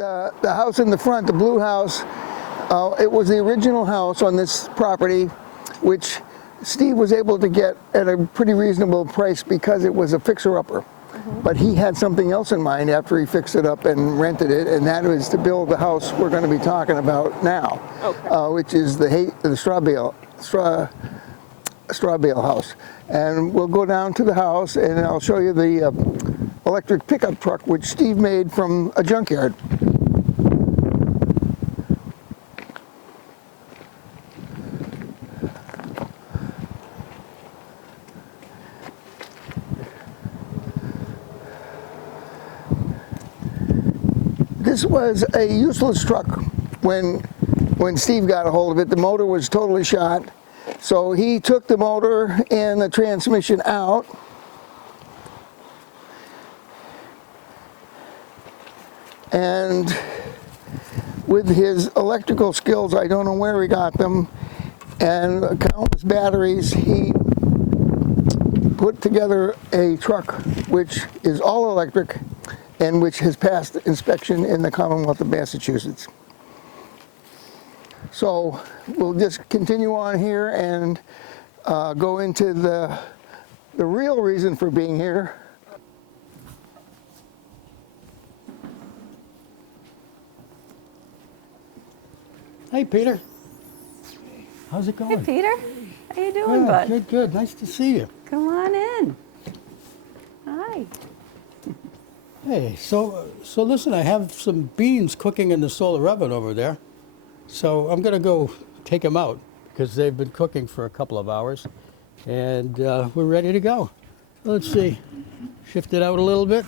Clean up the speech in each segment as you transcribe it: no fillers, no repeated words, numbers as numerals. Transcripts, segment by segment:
the house in the front, the blue house, it was the original house on this property, which Steve was able to get at a pretty reasonable price because it was a fixer-upper. But he had something else in mind after he fixed it up and rented it, and that was to build the house we're going to be talking about now, which is the Strawbale house. And we'll go down to the house, and I'll show you the electric pickup truck, which Steve made from a junkyard. This was a useless truck when Steve got a hold of it. The motor was totally shot. So he took the motor and the transmission out. And with his electrical skills, I don't know where he got them, and countless batteries, he put together a truck which is all electric and which has passed inspection in the Commonwealth of Massachusetts. So we'll just continue on here and go into the real reason for being here. Hey, Peter. How's it going? Hey, Peter. How you doing, bud? Good, good. Nice to see you. Come on in. Hi. Hey, so listen, I have some beans cooking in the solar oven over there. So I'm going to go take them out because they've been cooking for a couple of hours. And we're ready to go. Let's see. Shift it out a little bit.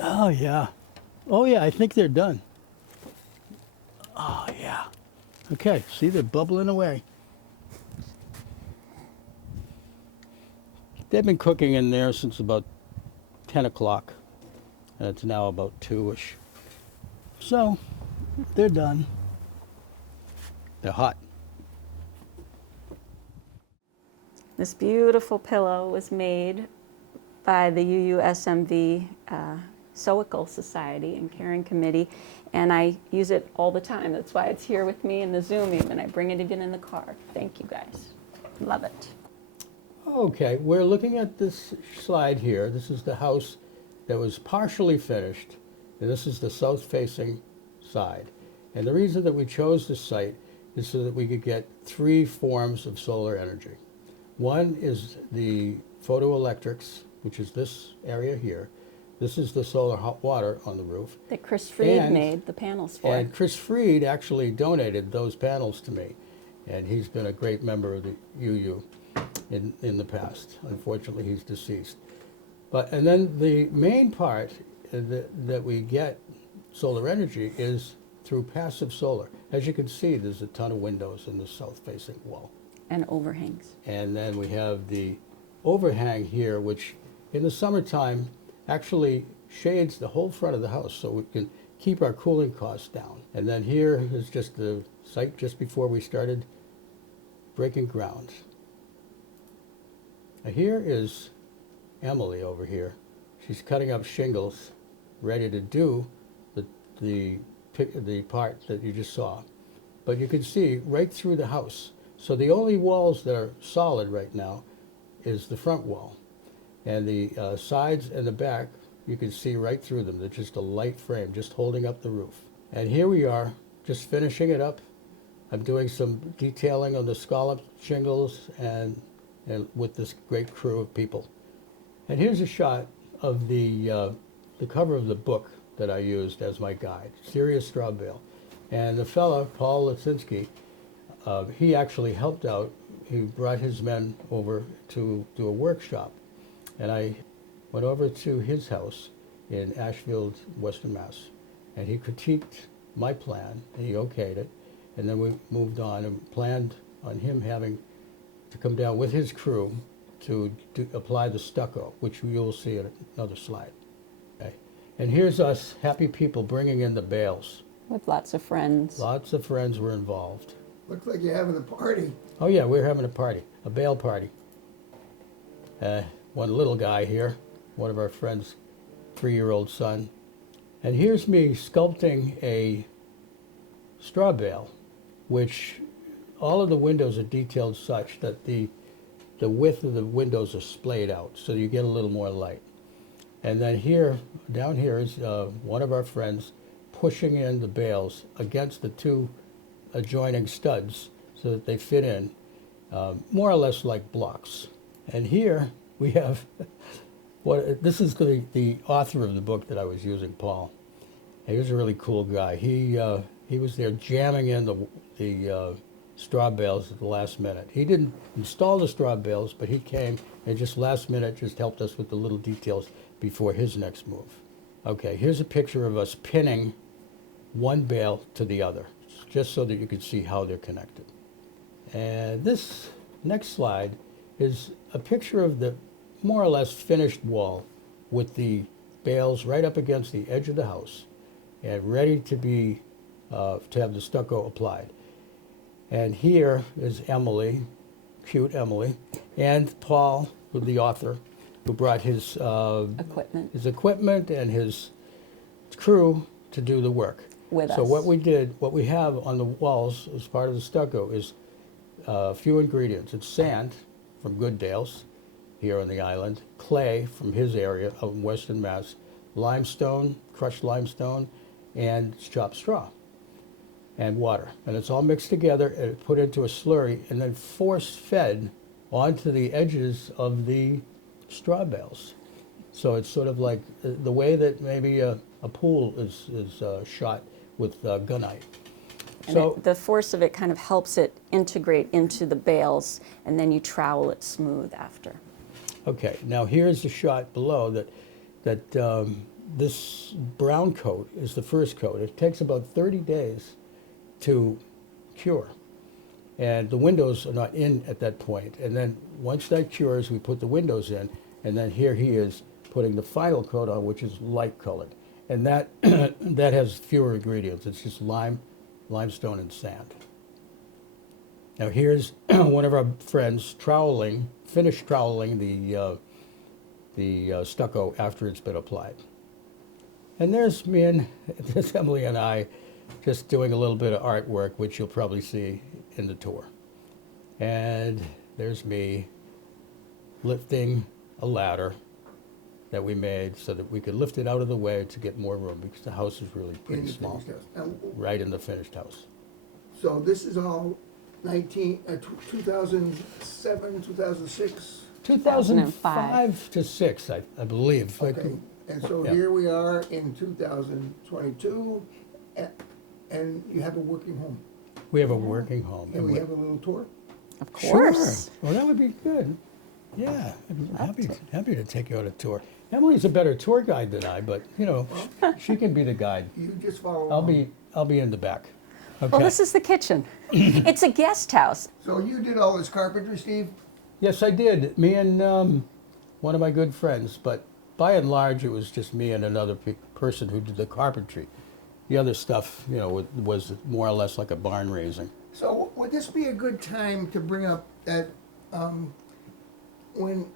Oh, yeah. Oh, yeah, I think they're done. Oh, yeah. Okay, see, they're bubbling away. They've been cooking in there since about 10 o'clock. And it's now about 2-ish. So, they're done. They're hot. This beautiful pillow was made by the UUSMV Soical Society and Caring Committee, and I use it all the time. That's why it's here with me in the Zoom even. I bring it even in the car. Thank you guys. Love it. Okay, we're looking at this slide here. This is the house that was partially finished, and this is the south-facing side. And the reason that we chose this site is so that we could get 3 forms of solar energy. One is the photoelectrics, which is this area here. This is the solar hot water on the roof. That Chris Freed made the panels for. And Chris Freed actually donated those panels to me. And he's been a great member of the UU in the past. Unfortunately, he's deceased. And then the main part that we get solar energy is through passive solar. As you can see, there's a ton of windows in the south-facing wall. And overhangs. And then we have the overhang here, which in the summertime actually shades the whole front of the house so we can keep our cooling costs down. And then here is just the site just before we started breaking ground. Now here is Emily over here. She's cutting up shingles, ready to do the part that you just saw. But you can see right through the house. So the only walls that are solid right now is the front wall. And the sides and the back, you can see right through them. They're just a light frame, just holding up the roof. And here we are, just finishing it up. I'm doing some detailing on the scallop shingles and with this great crew of people. And here's a shot of the cover of the book that I used as my guide, Serious Strawbale. And the fella, Paul Lisinski, he actually helped out. He brought his men over to do a workshop. And I went over to his house in Ashfield, Western Mass. And he critiqued my plan, and he okayed it. And then we moved on and planned on him having to come down with his crew to apply the stucco, which you'll see in another slide. Okay. And here's us happy people bringing in the bales. With lots of friends. Lots of friends were involved. Looks like you're having a party. Oh yeah, we're having a party, a bale party. One little guy here, one of our friends' 3-year-old son, And here's me sculpting a straw bale, which all of the windows are detailed such that the width of the windows are splayed out, so you get a little more light. And then here, down here is one of our friends pushing in the bales against the two adjoining studs so that they fit in, more or less like blocks. And here we have, this is the author of the book that I was using, Paul. He was a really cool guy. He was there jamming in the straw bales at the last minute. He didn't install the straw bales, but he came and just last minute just helped us with the little details before his next move. Okay, here's a picture of us pinning one bale to the other, just so that you can see how they're connected. And this next slide is a picture of the more or less finished wall with the bales right up against the edge of the house and ready to be to have the stucco applied. And here is Emily, cute Emily, and Paul, the author, who brought his equipment and his crew to do the work. With So us. what we have on the walls as part of the stucco is a few ingredients. It's sand from Goodale's here on the island, clay from his area out in Western Mass, limestone, crushed limestone, and chopped straw, and water. And it's all mixed together and put into a slurry and then force-fed onto the edges of the straw bales. So it's sort of like the way that maybe a pool is shot with gunite. And the force of it kind of helps it integrate into the bales, and then you trowel it smooth after. Okay, now here's the shot below that this brown coat is the first coat. It takes about 30 days to cure. And the windows are not in at that point. And then once that cures, we put the windows in, and then here he is putting the final coat on, which is light colored. And that that has fewer ingredients. It's just limestone and sand. Now here's one of our friends finished troweling the stucco after it's been applied. And there's there's Emily and I just doing a little bit of artwork, which you'll probably see in the tour. And there's me lifting a ladder that we made so that we could lift it out of the way to get more room, because the house is really pretty small. Right in the finished house. So this is all 2007, 2006? 2005 to 6, I believe. Okay, and so Yeah. here we are in 2022, and you have a working home. We have a working home. And we have a little tour? Of course. Sure. Well, that would be good. Yeah, I'd be happy to take you on a tour. Emily's a better tour guide than I, but you know, she can be the guide. You just follow along. I'll be in the back. Okay. Well, this is the kitchen. It's a guest house. So you did all this carpentry, Steve? Yes, I did. Me and one of my good friends, but by and large, it was just me and another person who did the carpentry. The other stuff, you know, was more or less like a barn raising. So would this be a good time to bring up that when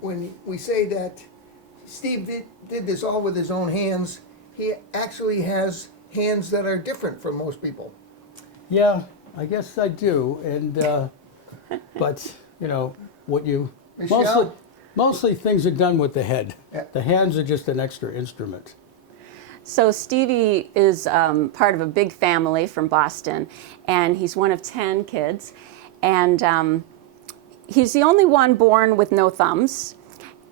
we say that Steve did this all with his own hands, he actually has hands that are different from most people. Yeah, I guess I do, and but you know what you Michelle? mostly things are done with the head. Yeah. The hands are just an extra instrument. So Stevie is part of a big family from Boston, and he's one of 10 kids, and he's the only one born with no thumbs,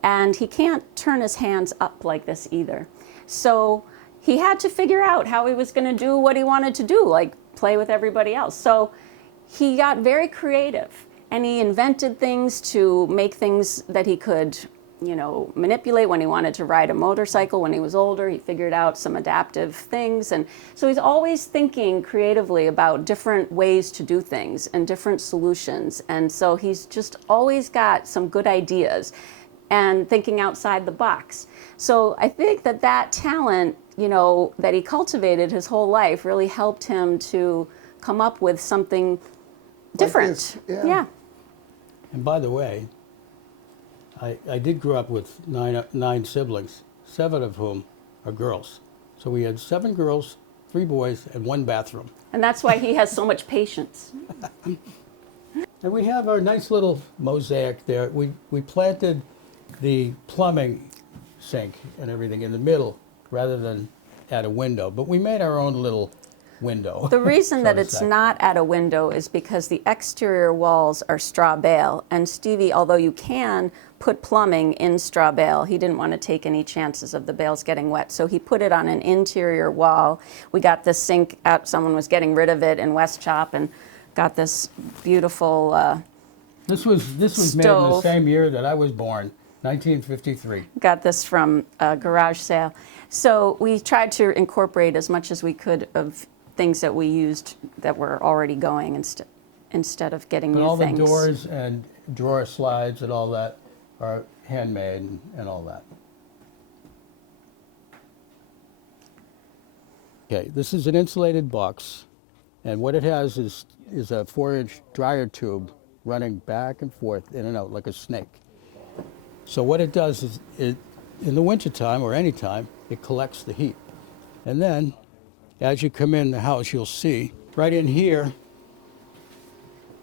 and he can't turn his hands up like this either. So he had to figure out how he was going to do what he wanted to do, like play with everybody else. So he got very creative, and he invented things to make things that he could, you know, manipulate when he wanted to ride a motorcycle. When he was older, he figured out some adaptive things. And so he's always thinking creatively about different ways to do things and different solutions. And so he's just always got some good ideas and thinking outside the box. So I think that that talent, you know, that he cultivated his whole life really helped him to come up with something different. this, yeah. Yeah. And by the way, I did grow up with nine siblings, 7 of whom are girls. So we had 7 girls, 3 boys, and 1 bathroom. And that's why he has so much patience. And we have our nice little mosaic there. We planted the plumbing sink and everything in the middle rather than at a window. But we made our own little window. The reason so that to it's say. not at a window is because the exterior walls are Strawbale. And Stevie, although you can put plumbing in Strawbale, he didn't want to take any chances of the bales getting wet. So he put it on an interior wall. We got the sink out, someone was getting rid of it in West Chop, and got this beautiful This was made in the stove. same year that I was born, 1953. got this from a garage sale. So we tried to incorporate as much as we could of things that we used that were already going instead of getting But new all things. the doors and drawer slides and all that are handmade and all that. Okay, this is an insulated box, and what it has is a 4-inch dryer tube running back and forth, in and out, like a snake. So what it does is, in the wintertime or any time, it collects the heat. And then, as you come in the house, you'll see, right in here,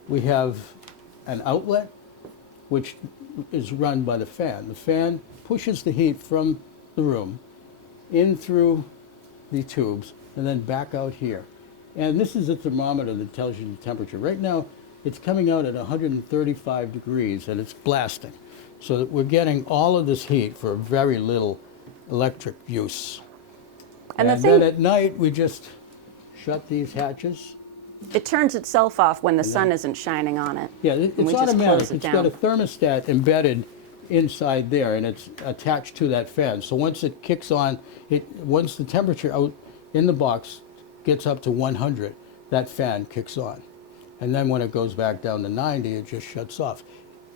we have an outlet, which is run by the fan. The fan pushes the heat from the room in through the tubes and then back out here. And this is a thermometer that tells you the temperature. Right now, it's coming out at 135 degrees and it's blasting. So that we're getting all of this heat for very little electric use. And the then thing- at night, we just shut these hatches. It turns itself off when the sun isn't shining on it. Yeah, And it's we just automatic. close it It's got a down. thermostat embedded inside there, and it's attached to that fan. So once it kicks on, once the temperature out in the box gets up to 100, that fan kicks on. And then when it goes back down to 90, it just shuts off.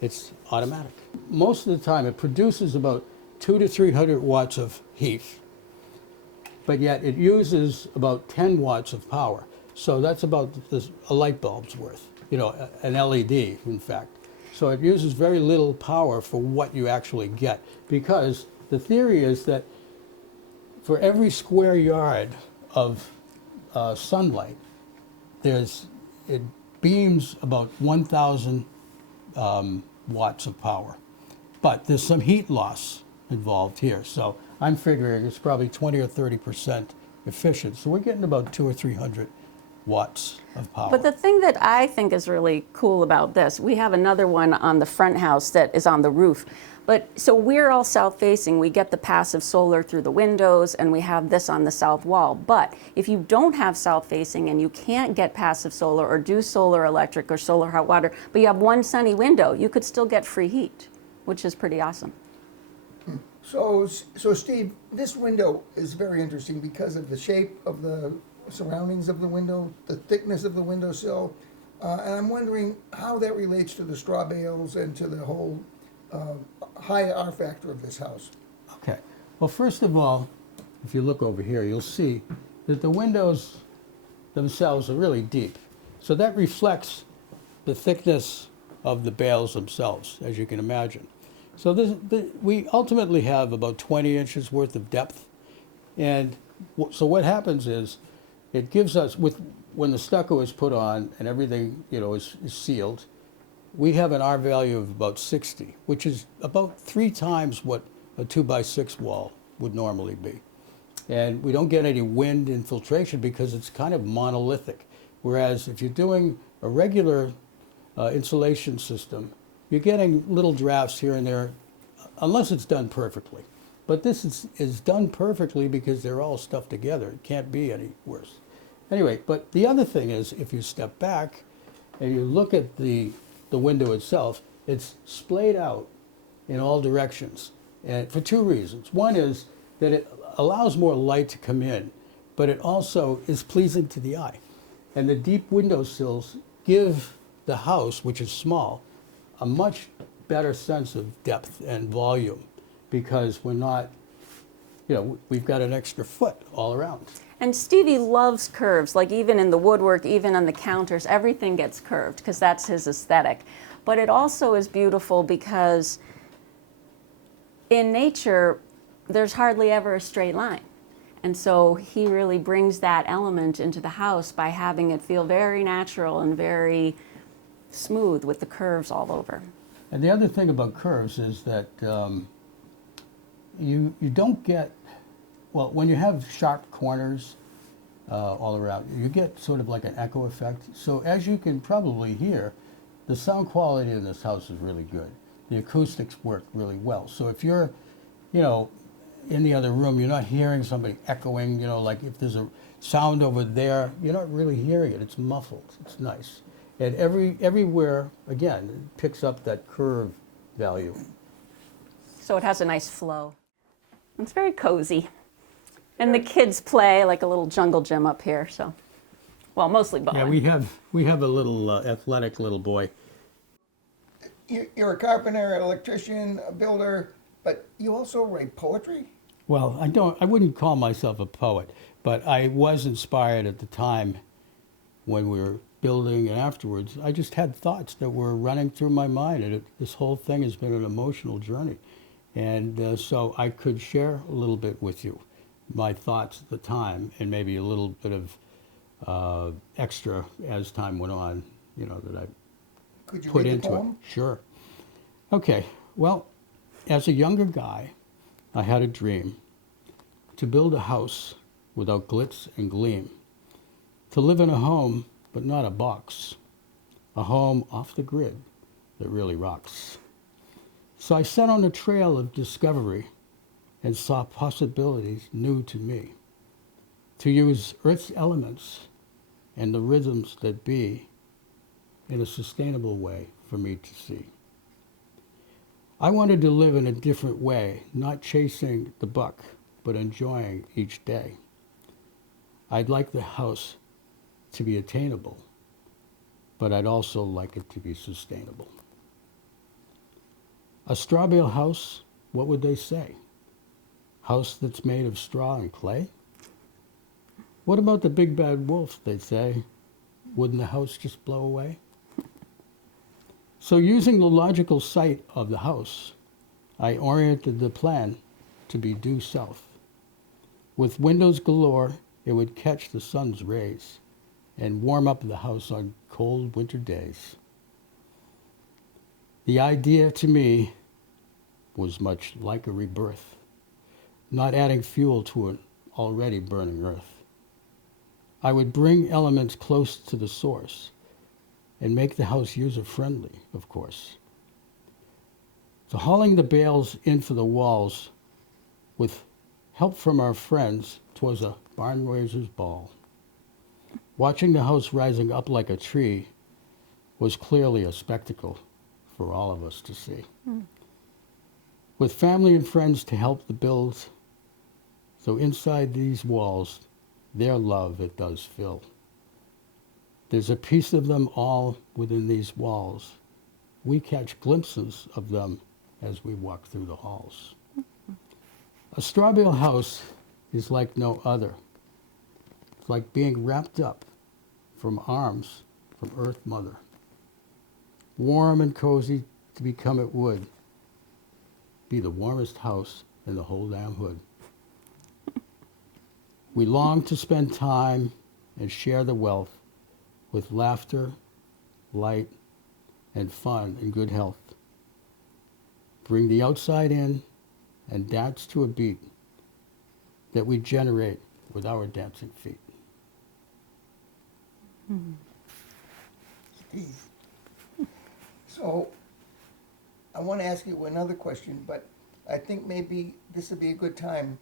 It's automatic. Most of the time, it produces about 200 to 300 watts of heat, but yet it uses about 10 watts of power. So that's about a light bulb's worth, an LED, in fact. So it uses very little power for what you actually get, because the theory is that for every square yard of sunlight, it beams about 1,000 watts of power. But there's some heat loss involved here. So I'm figuring it's probably 20 or 30% efficient. So we're getting about 200 or 300 watts of power. But the thing that I think is really cool about this, we have another one on the front house that is on the roof. But so we're all south facing, we get the passive solar through the windows, and we have this on the south wall. But if you don't have south facing and you can't get passive solar or do solar electric or solar hot water, but you have one sunny window, you could still get free heat, which is pretty awesome. So Steve, this window is very interesting because of the shape of the surroundings of the window, the thickness of the windowsill, and I'm wondering how that relates to the straw bales and to the whole high R factor of this house. Okay. Well, first of all, if you look over here, you'll see that the windows themselves are really deep. So that reflects the thickness of the bales themselves, as you can imagine. So we ultimately have about 20 inches worth of depth. And so what happens is it gives us, when the stucco is put on and everything is sealed, we have an R value of about 60, which is about 3 times what a 2x6 wall would normally be. And we don't get any wind infiltration because it's kind of monolithic. Whereas if you're doing a regular insulation system, you're getting little drafts here and there, unless it's done perfectly. But this is done perfectly because they're all stuffed together. It can't be any worse. Anyway, but the other thing is, if you step back and you look at the window itself, it's splayed out in all directions, and for 2 reasons. One is that it allows more light to come in, but it also is pleasing to the eye. And the deep windowsills give the house, which is small, a much better sense of depth and volume, because we're not, we've got an extra foot all around. And Stevie loves curves, like even in the woodwork, even on the counters, everything gets curved because that's his aesthetic. But it also is beautiful because in nature, there's hardly ever a straight line. And so he really brings that element into the house by having it feel very natural and very smooth with the curves all over. And the other thing about curves is that you don't get, well, when you have sharp corners all around, you get sort of like an echo effect. So as you can probably hear, the sound quality in this house is really good. The acoustics work really well. So if you're, you know, in the other room, you're not hearing somebody echoing, you know, like if there's a sound over there, you're not really hearing it. It's muffled. It's nice. And everywhere, again, it picks up that curve value. So it has a nice flow. It's very cozy. And the kids play like a little jungle gym up here, so, well, mostly Bowen. Yeah, we have a little athletic little boy. You're a carpenter, an electrician, a builder, but you also write poetry? Well, I wouldn't call myself a poet, but I was inspired at the time when we were building and afterwards. I just had thoughts that were running through my mind, and this whole thing has been an emotional journey. And so I could share a little bit with you my thoughts at the time, and maybe a little bit of extra as time went on, you know, that I Could you put read the into it. poem? Sure. Okay. Well, as a younger guy, I had a dream to build a house without glitz and gleam, to live in a home, but not a box, a home off the grid that really rocks. So I set on a trail of discovery and saw possibilities new to me, to use Earth's elements and the rhythms that be in a sustainable way for me to see. I wanted to live in a different way, not chasing the buck, but enjoying each day. I'd like the house to be attainable, but I'd also like it to be sustainable. A Strawbale house, what would they say? House that's made of straw and clay? What about the big bad wolf, they'd say? Wouldn't the house just blow away? So using the logical site of the house, I oriented the plan to be due south. With windows galore, it would catch the sun's rays and warm up the house on cold winter days. The idea to me was much like a rebirth, not adding fuel to an already burning earth. I would bring elements close to the source and make the house user-friendly, of course. So hauling the bales in for the walls with help from our friends, 'twas a barn raiser's ball. Watching the house rising up like a tree was clearly a spectacle for all of us to see. With family and friends to help the build, so inside these walls, their love it does fill. There's a piece of them all within these walls. We catch glimpses of them as we walk through the halls. A Strawbale house is like no other. It's like being wrapped up from arms from Earth Mother. Warm and cozy to become it would be the warmest house in the whole damn hood. We long to spend time and share the wealth with laughter, light, and fun and good health. Bring the outside in and dance to a beat that we generate with our dancing feet. So I want to ask you another question, but I think maybe this would be a good time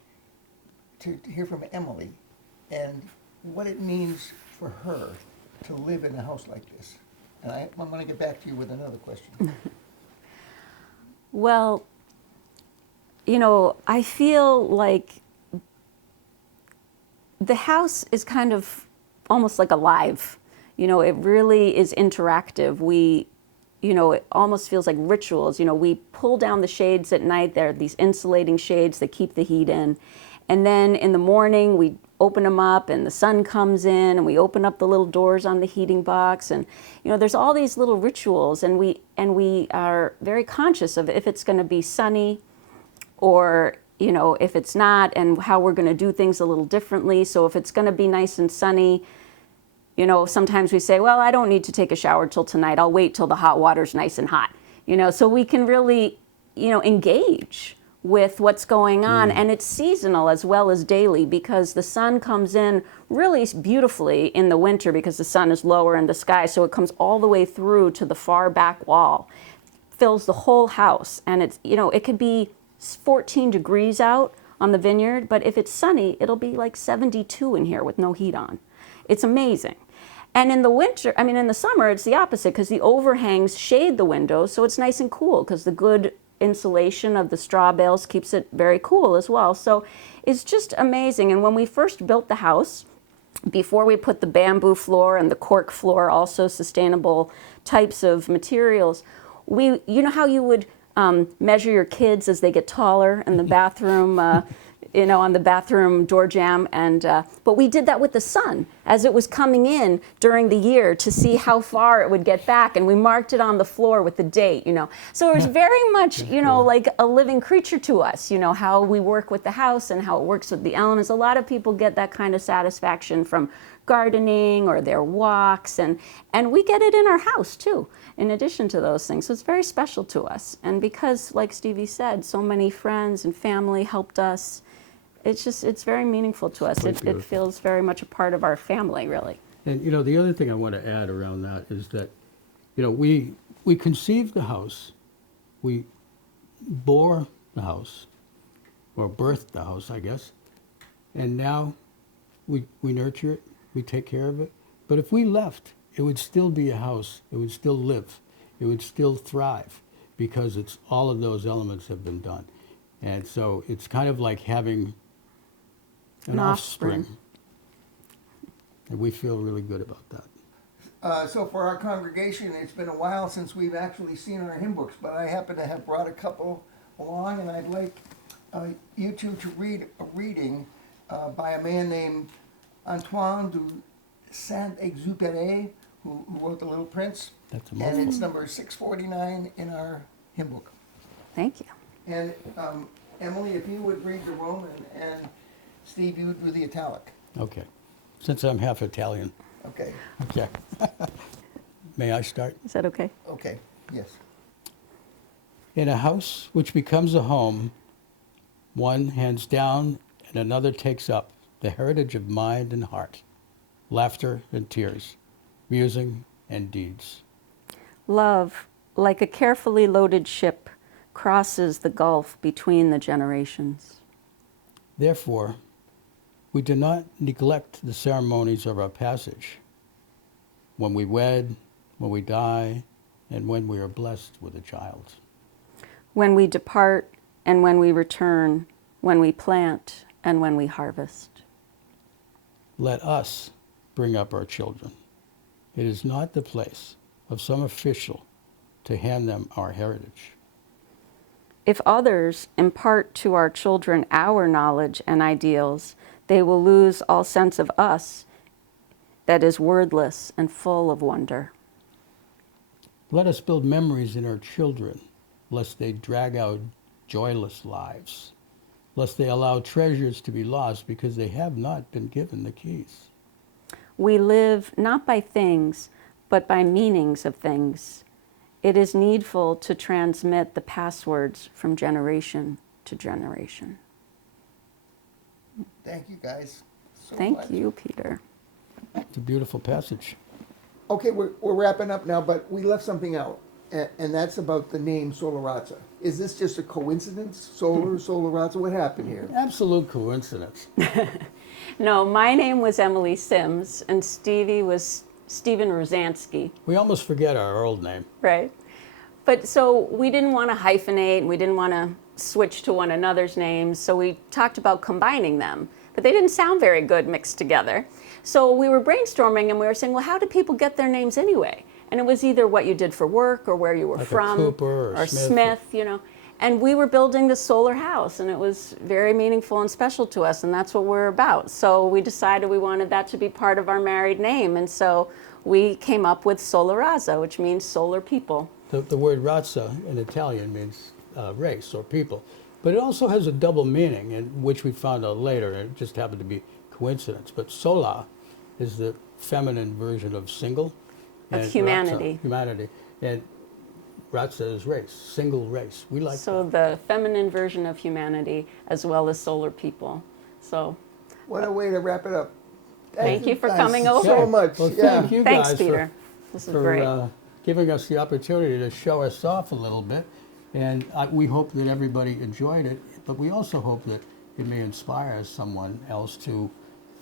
to hear from Emily and what it means for her to live in a house like this. And I'm going to get back to you with another question. Well, you know, I feel like the house is kind of almost like alive. You know, it really is interactive. You know, it almost feels like rituals. You know, we pull down the shades at night. There are these insulating shades that keep the heat in. And then in the morning, we open them up and the sun comes in and we open up the little doors on the heating box. And, you know, there's all these little rituals, and we are very conscious of if it's going to be sunny or you know, if it's not, and how we're going to do things a little differently. So if it's going to be nice and sunny, you know, sometimes we say, well, I don't need to take a shower till tonight. I'll wait till the hot water's nice and hot. You know, so we can really, you know, engage with what's going on, and it's seasonal as well as daily, because the sun comes in really beautifully in the winter because the sun is lower in the sky, so it comes all the way through to the far back wall, fills the whole house, and it's, you know, it could be 14 degrees out on the vineyard, but if it's sunny, it'll be like 72 in here with no heat on. It's amazing. And in the winter, I mean, in the summer, it's the opposite, because the overhangs shade the windows, so it's nice and cool, because the good insulation of the straw bales keeps it very cool as well. So it's just amazing. And when we first built the house, before we put the bamboo floor and the cork floor, also sustainable types of materials, you know how you would measure your kids as they get taller in the bathroom, you know, on the bathroom door jamb, and but we did that with the sun as it was coming in during the year to see how far it would get back, and we marked it on the floor with the date, you know. So it was very much, you know, like a living creature to us, you know, how we work with the house and how it works with the elements. A lot of people get that kind of satisfaction from gardening or their walks, and we get it in our house too, in addition to those things. So it's very special to us. And because, like Stevie said, so many friends and family helped us, it's very meaningful to us. It feels very much a part of our family, really. And, you know, the other thing I want to add around that is that, you know, we conceived the house, we bore the house, or birthed the house, I guess, and now we nurture it, we take care of it. But if we left, it would still be a house, it would still live, it would still thrive, because it's all of those elements have been done. And so it's kind of like having an offspring. And we feel really good about that. So for our congregation, it's been a while since we've actually seen our hymn books, but I happen to have brought a couple along, and I'd like you two to read a reading by a man named Antoine de Saint-Exupéry, who wrote The Little Prince. That's a and mouthful. it's number 649 in our hymn book. Thank you. And Emily, if you would read the Roman, and Steve, you would do the italic. Okay. Since I'm half Italian. Okay. Okay. May I start? Is that okay? Okay. Yes. In a house which becomes a home, one hands down and another takes up the heritage of mind and heart, laughter and tears, musing and deeds. Love, like a carefully loaded ship, crosses the gulf between the generations. Therefore, we do not neglect the ceremonies of our passage when we wed, when we die, and when we are blessed with a child. When we depart and when we return, when we plant and when we harvest. Let us bring up our children. It is not the place of some official to hand them our heritage. If others impart to our children our knowledge and ideals, they will lose all sense of us that is wordless and full of wonder. Let us build memories in our children, lest they drag out joyless lives, lest they allow treasures to be lost because they have not been given the keys. We live not by things, but by meanings of things. It is needful to transmit the passwords from generation to generation. Thank you, guys. So Thank glad. you, Peter. It's a beautiful passage. Okay, we're wrapping up now, but we left something out, and that's about the name Solarazza. Is this just a coincidence? Solarazza? What happened here? Absolute coincidence. No, my name was Emily Sims, and Stevie was Stephen Rosansky, We almost forget our old name. right? But so we didn't want to hyphenate, and we didn't want to switch to one another's names, so we talked about combining them. But they didn't sound very good mixed together. So we were brainstorming, and we were saying, well, how do people get their names anyway? And it was either what you did for work or where you were Like a from, Cooper or Smith, you know. And we were building the solar house, and it was very meaningful and special to us, and that's what we're about. So we decided we wanted that to be part of our married name, and so we came up with Solarazza, which means solar people. The word razza in Italian means race or people. But it also has a double meaning, and which we found out later, and it just happened to be coincidence. But sola is the feminine version of single. Of and humanity. Razza, humanity. And Razza is race, single race. We like So that. the feminine version of humanity as well as solar people. So What a way to wrap it up. Thank you for guys coming over. so much. Well, yeah. thank you thanks, guys Peter. This is great. for giving us the opportunity to show us off a little bit. And we hope that everybody enjoyed it, but we also hope that it may inspire someone else to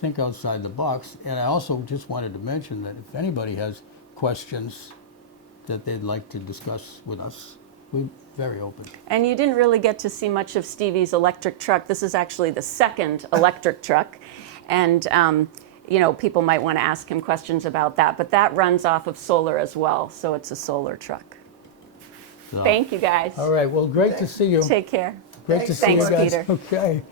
think outside the box. And I also just wanted to mention that if anybody has questions that they'd like to discuss with us, we're very open. And you didn't really get to see much of Stevie's electric truck. This is actually the second electric truck. And you know, people might want to ask him questions about that, but that runs off of solar as well, so it's a solar truck. So, Thank you, guys. all right, well, great to see you. Take care. Great to see Thanks, you guys. Peter. Okay.